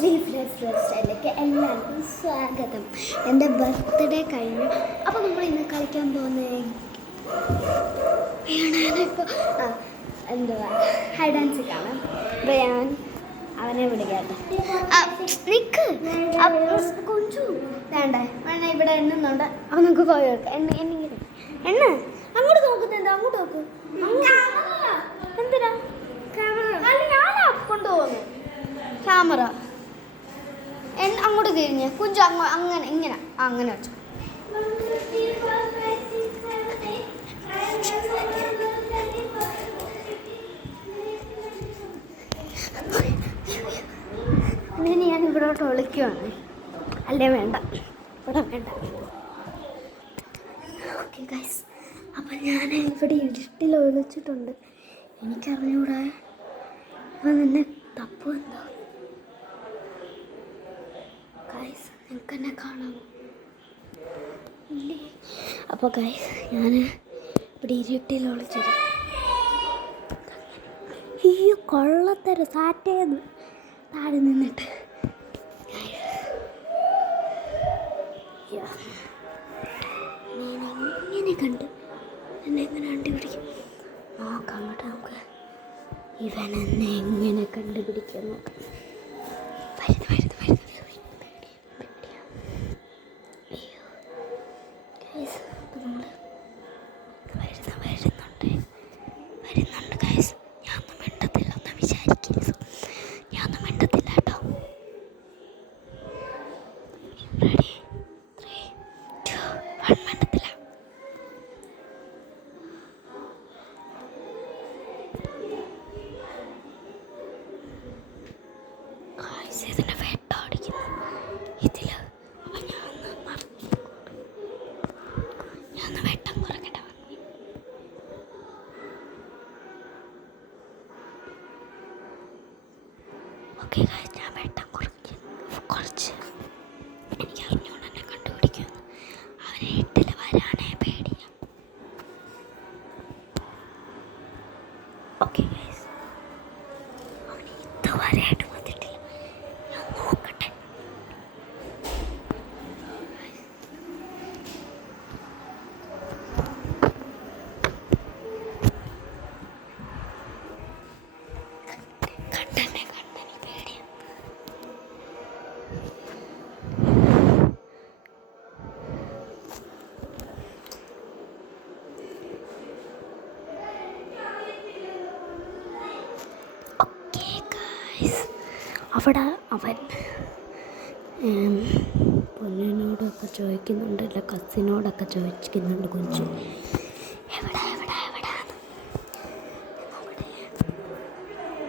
Sleeveless സ്റ്റൈലിലേക്ക് എല്ലാവർക്കും സ്വാഗതം. എൻ്റെ ബർത്ത്ഡേ കഴിഞ്ഞു. അപ്പോൾ നമ്മൾ ഇന്ന് കളിക്കാൻ പോകുന്നത് ഇപ്പോൾ എന്തുവാ ഹൈഡ് ആൻഡ് സീക്കാണ്. അപ്പോൾ ഞാൻ അവനെ വിളിക്കാട്ടെ. നിൽക്ക് കൊഞ്ചു വേണ്ടേ വേണ്ട, ഇവിടെ എണ്ണുന്നുണ്ട്. അപ്പം നമുക്ക് പോയി വെക്കാം. എണ്ണ അങ്ങോട്ട് നോക്കുന്നുണ്ടോ? അങ്ങോട്ട് നോക്ക്. എന്തിനാ അല്ല ഞാനാ കൊണ്ടുപോകുന്നു ക്യാമറ. അങ്ങോട്ട് തിരിഞ്ഞ് കുഞ്ചു അങ്ങനെ ഇങ്ങനെ അങ്ങനെ വെച്ചു. അങ്ങനെ ഞാൻ ഇവിടോട്ട് ഒളിക്കുവാണ്. അല്ലേ വേണ്ട, ഇവിടെ വേണ്ട. ഓക്കെ ഗൈസ്, അപ്പം ഞാൻ ഇവിടെ ഇരുട്ടിൽ ഒളിച്ചിട്ടുണ്ട്. എനിക്കറിഞ്ഞൂടാ അപ്പം നിന്നെ തപ്പുമെന്തോ. ഗൈസ് നിങ്ങൾക്ക് എന്നെ കാണാമോ? ഇല്ലേ? അപ്പോൾ ഗൈസ് ഞാൻ ഇവിടെ ഇരുട്ടിൽ ഒളിച്ചത്. ഈ കൊള്ളത്തര സാറ്റേന്ന് താഴെ നിന്നിട്ട് എങ്ങനെ കണ്ട് എന്നെ എങ്ങനെ കണ്ടുപിടിക്കും നോക്കാം കേട്ടോ. നമുക്ക് ഇവൻ എന്നെ എങ്ങനെ കണ്ടുപിടിക്കാൻ നോക്കാം. വരുന്നുണ്ട് ഗൈസ്. ഞാനൊന്നും മിണ്ടത്തില്ല, ഒന്നും വിചാരിക്കരുത്. ഞാനൊന്നും മിണ്ടത്തില്ല കേട്ടോ. റെഡി 3 2 1 മിണ്ടത്തില്ല. ഗൈസ് ഇതിനെ വെട്ടം അടിക്കുന്നു ഇതില്. അപ്പം ഞാനൊന്ന് വെട്ടം കുറക്കട്ടെ. ഓക്കെ ഗൈസ്, ഞാൻ വെട്ടം കുറച്ച്. എനിക്ക് അറിഞ്ഞുകൊണ്ട് എന്നെ കണ്ടുപിടിക്കുമെന്ന്. അവനെ ഇട്ടിൽ വരാനേ പേടിയാ. ഓക്കെ ഗൈസ്, അവന് ഇതുവരെയായിട്ട് വന്നിട്ടില്ല. ഞാൻ നോക്കട്ടെ. കണ്ടെന്നെ പേടിയാ. അവിടെ അവൻ പൊന്നിനോടൊക്കെ ചോദിക്കുന്നുണ്ട്, അല്ല കസിനോടൊക്കെ ചോദിക്കുന്നുണ്ട് കുഞ്ചു എവിടെ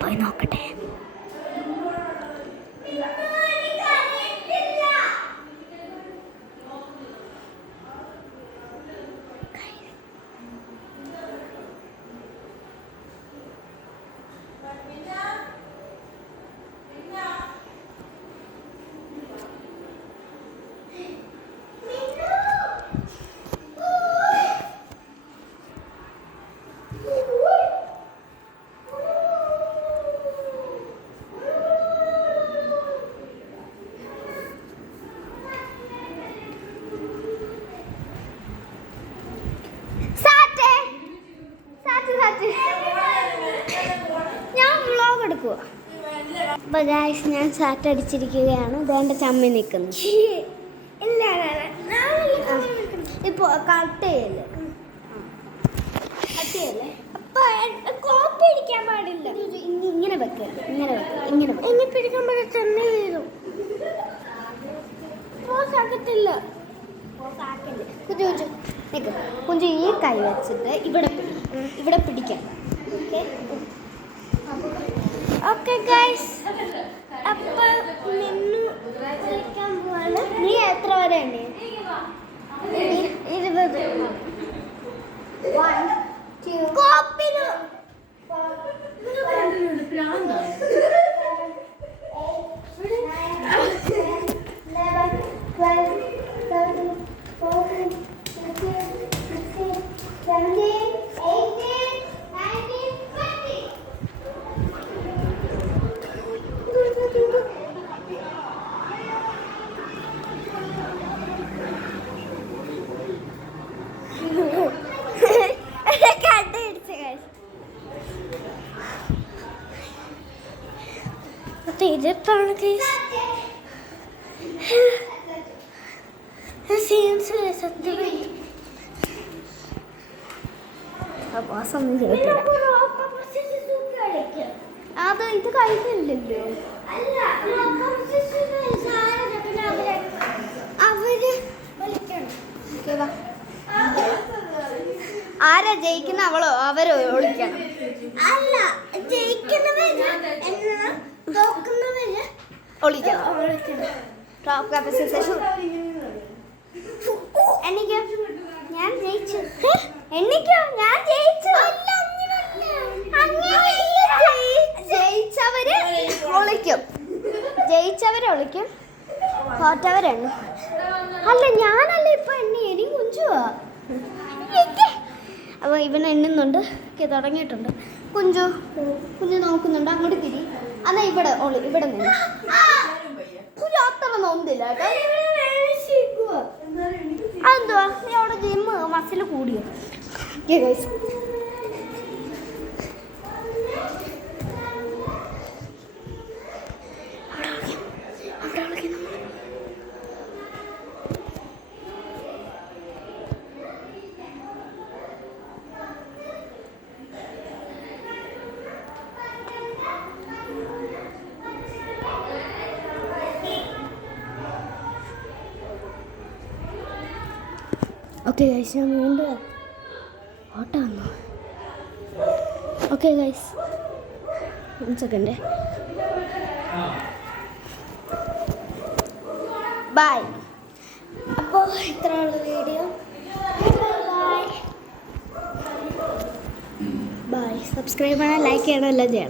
പോയി നോക്കട്ടെ. ഞാൻ വ്ളോഗ് എടുക്കുക. അപ്പോൾ ഗൈസ് ഞാൻ സാറ്റ് അടിച്ചിരിക്കുകയാണ്. ഇതെൻ്റെ ചമ്മി നിൽക്കുന്നു. ഇപ്പോൾ കട്ട് ചെയ്യല്ലേ അപ്പോൾ കോപ്പി അടിക്കാൻ പാടില്ല. ഇങ്ങനെ വെക്കരുത്, ഇങ്ങനെ പിടിക്കാൻ പാടില്ല. ചെന്നൈ വീഴും. പോസാക്കത്തില്ല. കുഞ്ചു നിൽക്കും. കുഞ്ചു ഈ കൈ വെച്ചിട്ട് ഇവിടെ പിടിക്കാം. ഓക്കെ ഗൈസ്, അപ്പോൾ നിന്നു കളിക്കാൻ പോവാണ്. നീ എത്ര വരെ ഉണ്ട്? 20. 1 2 കോപ്പിന് 17, 18, 19, 20. എപ്പോഴാണ് കേസ് ഒന്നും ചെയ്തിട്ടില്ല. അത് ഇത് കഴിക്കില്ലല്ലോ അവര്. ആരാ ജയിക്കുന്ന അവളോ അവരോ ഒളിക്കണം? അല്ല, ജയിക്കുന്നവര് ഒളിക്കണം. എണ്ണിക്കോ, ഞാൻ ജയിച്ചു. എണ്ണിക്കോ, ഞാൻ ജയിച്ചു. ജയിച്ചവര് ഒളിക്കും, ജയിച്ചവരെ ഒളിക്കും, തോറ്റവരെണ്ണ. അല്ല, ഞാനല്ല ഇപ്പൊ എണ്ണി, എനിക്ക് കുഞ്ചുവാ. അപ്പോൾ ഇവൻ എണ്ണുന്നുണ്ട്. തുടങ്ങിയിട്ടുണ്ട്. കുഞ്ചു നോക്കുന്നുണ്ട്. അങ്ങോട്ട് തിരി. എന്നാ ഇവിടെ ഇവിടെ നിന്ന് കുഞ്ചു അത്ര നോന്നില്ല കേട്ടോ. അതെന്തുവാ, നീ അവിടെ ജിമ്മ് മസിൽ കൂടിയോ? ഓക്കെ ഗൈസ്, ഞാൻ വീണ്ടും ഓട്ടം വന്നു. Okay guys, 1 second. ബൈ. അപ്പോൾ ഇത്രയുള്ള വീഡിയോ. ബൈ. സബ്സ്ക്രൈബ് ചെയ്യണം, ലൈക്ക് ചെയ്യണം, എല്ലാം ചെയ്യണം.